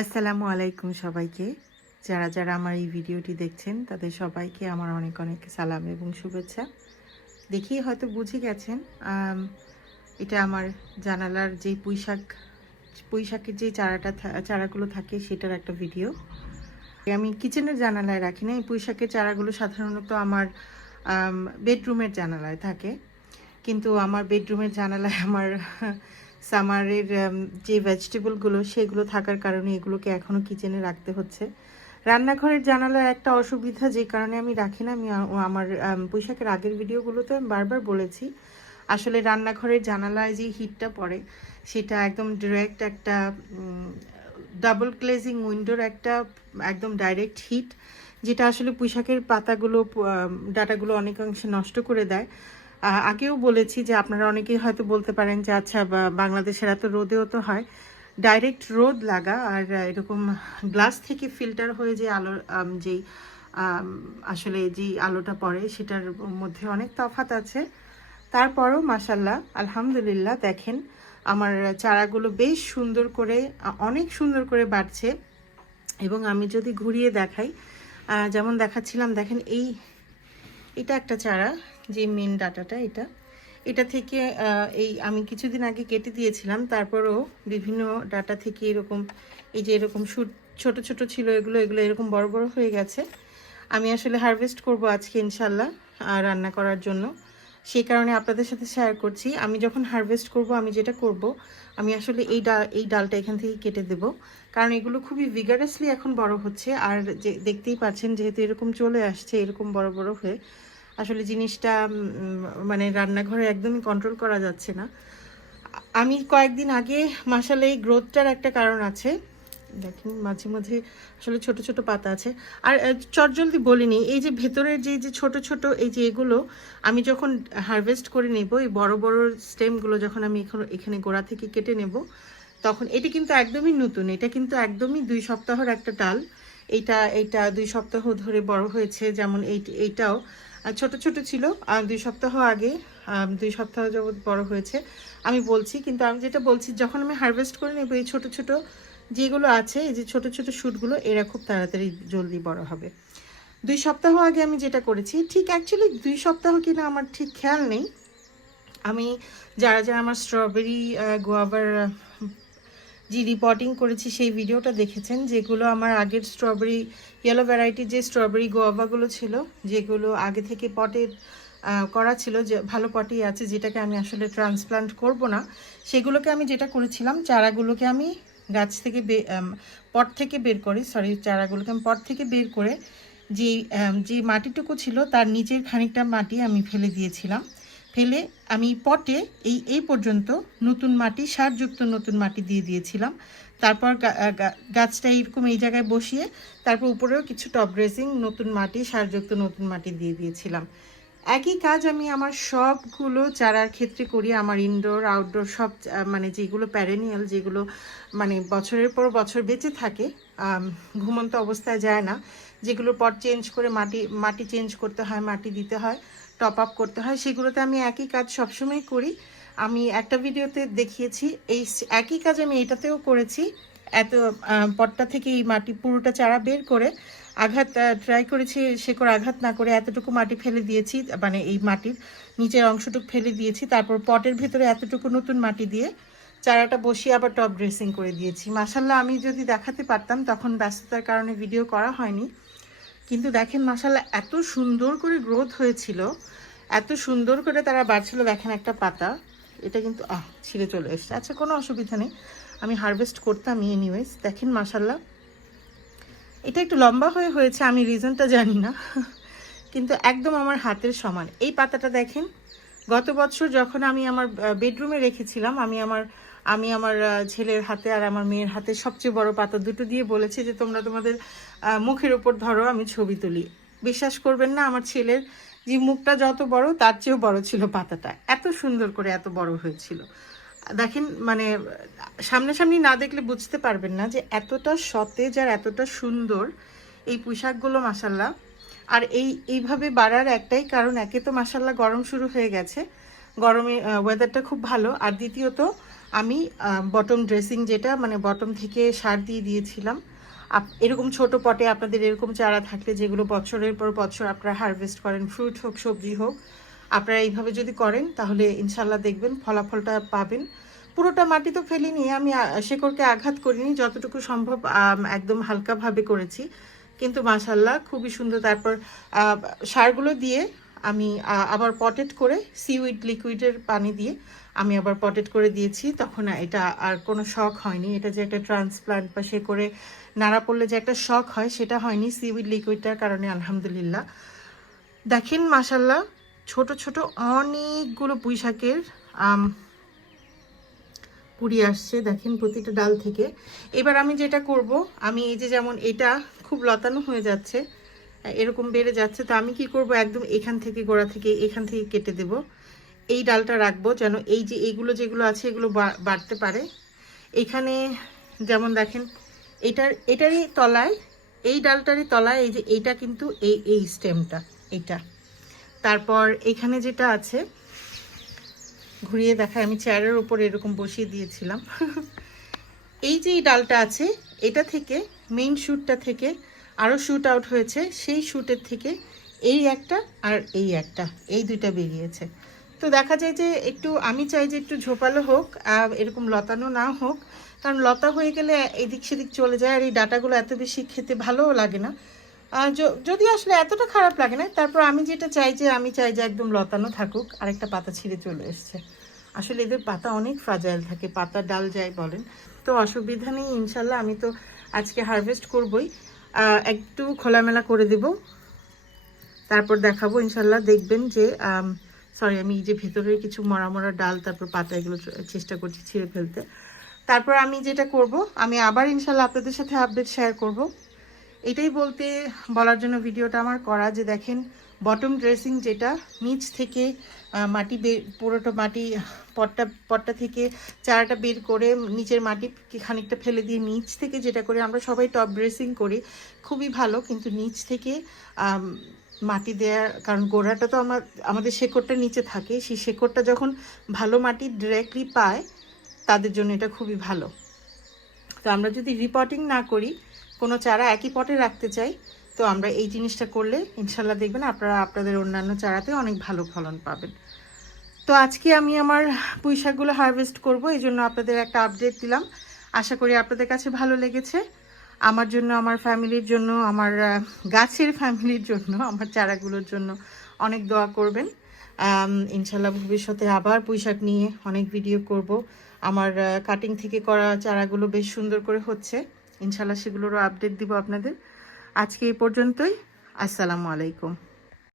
আসসালামু আলাইকুম সবাইকে। যারা যারা আমার এই ভিডিওটি দেখছেন, তাদের সবাইকে আমার অনেক অনেক সালাম এবং শুভেচ্ছা। দেখেই হয়তো বুঝে গেছেন এটা আমার জানালার যে পুঁইশাক, পুঁইশাকের যে চারাটা চারাগুলো থাকে, সেটার একটা ভিডিও। আমি কিচেনের জানালায় রাখি না, এই পুঁইশাকের চারাগুলো সাধারণত আমার বেডরুমের জানালায় থাকে। কিন্তু আমার বেডরুমের জানালায় আমার সামারের যে ভেজিটেবলগুলো সেগুলো থাকার কারণে এগুলোকে এখনও কিচেনে রাখতে হচ্ছে। রান্নাঘরের জানালার একটা অসুবিধা যে কারণে আমি রাখি না। আমি আমার আম, আগের ভিডিওগুলোতে আমি বারবার বলেছি আসলে রান্নাঘরের জানালায় যে হিটটা পড়ে সেটা একদম ডিরেক্ট একটা ডাবল ক্লেজিং উইন্ডোর একটা একদম ডাইরেক্ট হিট যেটা আসলে পুঁইশাকের পাতাগুলো ডাটাগুলো অনেকাংশে নষ্ট করে দেয়। আগেও বলেছি যে আপনারা অনেকেই হয়তো বলতে পারেন যে আচ্ছা বাংলাদেশের এত রোদেও তো হয়। ডাইরেক্ট রোদ লাগা আর এরকম গ্লাস থেকে ফিল্টার হয়ে যে আলো আম, যেই আসলে যে আলোটা পড়ে সেটার মধ্যে অনেক তফাৎ আছে। তারপরও মাসাল্লাহ আলহামদুলিল্লাহ দেখেন আমার চারাগুলো বেশ সুন্দর করে অনেক সুন্দর করে বাড়ছে। এবং আমি যদি ঘুরিয়ে দেখাই যেমন দেখাচ্ছিলাম দেখেন এই এটা একটা চারা। যে মেন ডাটাটা এটা। এটা থেকে এই আমি কিছুদিন আগে কেটে দিয়েছিলাম, তারপরও বিভিন্ন ডাটা থেকে এরকম, এই যে এরকম ছোট ছোট ছিল এগুলো এগুলো এরকম বড় বড় হয়ে গেছে। আমি আসলে হারভেস্ট করব আজকে ইনশাল্লাহ রান্না করার জন্য। সেই কারণে আপনাদের সাথে শেয়ার করছি। আমি যখন হারভেস্ট করব, আমি যেটা করব, আমি আসলে এই ডাল এই ডালটা এখান থেকে কেটে দেব। কারণ এগুলো খুবই ভিগারাসলি এখন বড় হচ্ছে। আর যে, দেখতেই পাচ্ছেন যেহেতু এরকম চলে আসছে, এরকম বড় বড় হয়ে আসলে জিনিসটা মানে রান্নাঘরে একদমই কন্ট্রোল করা যাচ্ছে না। আমি কয়েকদিন আগে মাসালে এই গ্রোথটার একটা কারণ আছে। দেখেন, মাঝে মাঝে আসলে ছোট ছোট পাতা আছে। আর চটজলদি বলিনি, এই যে ভেতরের যে যে ছোট ছোট এই যে এগুলো, আমি যখন হারভেস্ট করে নেব, এই বড় বড় স্টেমগুলো যখন আমি এখন, এখানে গোড়া থেকে কেটে নেব, তখন এটি কিন্তু একদমই নতুন, এটা কিন্তু একদমই দুই সপ্তাহের একটা ডাল। এইটা এইটা দুই সপ্তাহ ধরে বড় হয়েছে, যেমন এই এইটাও। ছোট ছোট ছিল দুই সপ্তাহ আগে দুই সপ্তাহ যাবৎ বড় হয়েছে। আমি বলছি, কিন্তু আমি যেটা বলছি, যখন আমি হারভেস্ট করে নেব, এই ছোট ছোট যেগুলো আছে, এই যে ছোট ছোট শ্যুটগুলো এরা খুব তাড়াতাড়ি জলদি বড় হবে। দুই সপ্তাহ আগে আমি যেটা করেছি, ঠিক অ্যাকচুয়ালি দুই সপ্তাহ কিনা আমার ঠিক খেয়াল নেই। আমি, যারা যারা আমার স্ট্রবেরি গোয়াবার যে রিপোর্টিং করেছি সেই ভিডিওটা দেখেছেন, যেগুলো আমার আগের স্ট্রবেরি ইয়েলো ভ্যারাইটির যে স্ট্রবেরি গোয়াবাগুলো ছিল, যেগুলো আগে থেকে পটের করা ছিল, যে ভালো পটেই আছে, যেটাকে আমি আসলে ট্রান্সপ্লান্ট করব না, সেগুলোকে আমি যেটা করেছিলাম, চারাগুলোকে আমি গাছ থেকে পট থেকে বের করে সরি চারাগুলোকে আমি পট থেকে বের করে যে যে মাটিটুকু ছিল, তার নিচের খানিকটা মাটি আমি ফেলে দিয়েছিলাম। ফেলে আমি পটে এই এই পর্যন্ত নতুন মাটি, সারযুক্ত নতুন মাটি দিয়ে দিয়েছিলাম। তারপর গাছটা এরকম এই জায়গায় বসিয়ে তারপর উপরেও কিছু টপ ড্রেসিং, নতুন মাটি, সারযুক্ত নতুন মাটি দিয়ে দিয়েছিলাম। একই কাজ আমি আমার সবগুলো চারার ক্ষেত্রে করি, আমার ইনডোর আউটডোর সব মানে যেগুলো প্যারেনিয়াল যেগুলো মানে বছরের পর বছর বেঁচে থাকে ঘুমন্ত অবস্থায় যায় না, যেগুলো পট চেঞ্জ করে মাটি মাটি চেঞ্জ করতে হয়, মাটি দিতে হয় টপ আপ করতে হয়, সেগুলোতে আমি একই কাজ সবসময় করি। আমি একটা ভিডিওতে দেখিয়েছি, এই একই কাজ আমি এটাতেও করেছি। এত পটটা থেকে এই মাটি, পুরোটা চারা বের করে আঘাত ট্রাই করেছি শেকড় আঘাত না করে এতটুকু মাটি ফেলে দিয়েছি মানে এই মাটির নিচের অংশটুকু ফেলে দিয়েছি, তারপর পটের ভিতরে এতটুকু নতুন মাটি দিয়ে চারাটা বসিয়ে আবার টপ ড্রেসিং করে দিয়েছি। মাসাল্লাহ আমি যদি দেখাতে পারতাম, তখন ব্যস্ততার কারণে ভিডিও করা হয়নি। কিন্তু দেখেন মাসাল্লাহ এত সুন্দর করে গ্রোথ হয়েছিল, এত সুন্দর করে তারা বাড়ছিল, দেখেন একটা পাতা, এটা কিন্তু, আহ, ছিঁড়ে চলে এসছে। আচ্ছা কোনো অসুবিধা নেই, আমি হারভেস্ট করতাম এনিওয়েজ দেখেন মাসাল্লাহ এটা একটু লম্বা হয়ে হয়েছে, আমি রিজনটা জানি না, কিন্তু একদম আমার হাতের সমান। এই পাতাটা দেখেন, গত বছর যখন আমি আমার বেডরুমে রেখেছিলাম, আমি আমার আমি আমার ছেলের হাতে আর আমার মেয়ের হাতে সবচেয়ে বড় পাতা দুটো দিয়ে বলেছি যে তোমরা তোমাদের মুখের উপর ধরো, আমি ছবি তুলি। বিশ্বাস করবেন না, আমার ছেলের যে মুখটা যত বড়, তার চেয়েও বড় ছিল পাতাটা। এত সুন্দর করে এত বড় হয়েছিল। দেখেন মানে সামনাসামনি না দেখলে বুঝতে পারবেন না যে এতটা সতেজ আর এতটা সুন্দর এই পোশাকগুলো মাসাল্লাহ আর এই, এইভাবে বাড়ার একটাই কারণ, একে তো মাসাল্লাহ গরম শুরু হয়ে গেছে। গরমে ওয়েদারটা খুব ভালো। আর দ্বিতীয়ত আমি বটম ড্রেসিং যেটা মানে বটম থেকে সার দিয়ে দিয়েছিলাম। এরকম ছোট পটে আপনাদের এরকম চারা থাকলে যেগুলো বছরের পর বছর আপনারা হারভেস্ট করেন ফ্রুট হোক, সবজি হোক, আপনারা এইভাবে যদি করেন, তাহলে ইনশাল্লাহ দেখবেন ফলাফলটা পাবেন। পুরোটা মাটি তো ফেলিনি, আমি শেকড়কে আঘাত করিনি, যতটুকু সম্ভব একদম হালকাভাবে করেছি। কিন্তু মাশাল্লাহ খুবই সুন্দর, তারপর সারগুলো দিয়ে আমি আবার পটেট করে সিউইড লিকুইডের পানি দিয়ে আমি আবার পটেট করে দিয়েছি তখন এটা আর কোনো শখ হয়নি। এটা যে একটা ট্রান্সপ্লান্ট বা সে করে নাড়া পড়লে যে একটা শখ হয় সেটা হয়নি সিউইড লিকুইডটার কারণে আলহামদুলিল্লাহ। দেখেন মাশাল্লাহ ছোট ছোট অনেকগুলো পুঁই শাকের আম, পুরি আসছে দেখেন প্রতিটা ডাল থেকে। এবার আমি যেটা করব আমি এই যে যেমন এটা খুব লতানো হয়ে যাচ্ছে এরকম বেড়ে যাচ্ছে তো আমি কি করব একদম এখান থেকে গোড়া থেকে এখান থেকে কেটে দেব। এই ডালটা রাখব যেন এই যে এইগুলো যেগুলো আছে এগুলো বাড়তে পারে। এখানে যেমন দেখেন, এটার, এটারই তলায়, এই ডালটারই তলায় এই যে এইটা কিন্তু এই এই স্টেমটা এটা তারপর এখানে যেটা আছে, ঘুরিয়ে দেখায় আমি চেয়ারের উপর এরকম বসিয়ে দিয়েছিলাম। এই যে এই ডালটা আছে, এটা থেকে মেইন শ্যুটটা থেকে আরও শ্যুট আউট হয়েছে, সেই শ্যুটের থেকে এই একটা আর এই একটা, এই দুইটা বেরিয়েছে। তো দেখা যায় যে একটু, আমি চাই যে একটু ঝোপালো হোক এরকম লতানো না হোক, কারণ লতা হয়ে গেলে এদিক সেদিক চলে যায়, আর এই ডাটাগুলো এত বেশি খেতে ভালোও লাগে না। যদি আসলে এতটা খারাপ লাগে না, তারপর আমি যেটা চাই যে আমি চাই যে একদম লতানো থাকুক, আরেকটা পাতা ছিঁড়ে চলে এসছে। আসলে এদের পাতা অনেক ফ্রাজাইল থাকে, পাতা ডাল যায় বলেন। তো অসুবিধা নেই, ইনশাল্লাহ আমি তো আজকে হারভেস্ট করবই। একটু খোলামেলা করে দেব। তারপর দেখাবো, ইনশাল্লাহ দেখবেন যে সরি আমি যে ভেতরের কিছু মরা মরা ডাল, তারপর পাতা এগুলো চেষ্টা করছি ছিঁড়ে ফেলতে। তারপর আমি যেটা করব, আমি আবার ইনশাল্লাহ আপনাদের সাথে আপডেট শেয়ার করব। এটাই বলতে, বলার জন্য ভিডিওটা আমার করা যে দেখেন বটম ড্রেসিং যেটা, নিচ থেকে মাটি পুরোটা মাটি, পটটা পটটা থেকে চারাটা বের করে নিচের মাটি খানিকটা ফেলে দিয়ে নিচ থেকে যেটা করে, আমরা সবাই টপ ড্রেসিং করি। খুবই ভালো, কিন্তু নিচ থেকে মাটি দেওয়ার কারণ গোড়াটা তো আমার, আমাদের শেকড়টা নিচে থাকে, সেই শেকড়টা যখন ভালো মাটি ডিরেক্টলি পায়, তাদের জন্য এটা খুবই ভালো। তো আমরা যদি রিপোর্টিং না করি, কোনো চারা একই পটে রাখতে চাই, তো আমরা এই জিনিসটা করলে ইনশাল্লাহ দেখবেন আপনারা আপনাদের অন্যান্য চারাতে অনেক ভালো ফলন পাবেন। তো আজকে আমি আমার পুঁই শাকগুলো হারভেস্ট করব, এই জন্য আপনাদের একটা আপডেট দিলাম। আশা করি আপনাদের কাছে ভালো লেগেছে। আমার জন্য, আমার ফ্যামিলির জন্য, আমার গাছের ফ্যামিলির জন্য, আমার চারাগুলোর জন্য অনেক দোয়া করবেন। ইনশাল্লাহ ভবিষ্যতে আবার পুঁইশাক নিয়ে অনেক ভিডিও করব। আমার কাটিং থেকে করা চারাগুলো বেশ সুন্দর করে হচ্ছে। ইনশাল্লাহ সেগুলোরও আপডেট দিব আপনাদের। আজকে এই পর্যন্তই। আসসালামু আলাইকুম।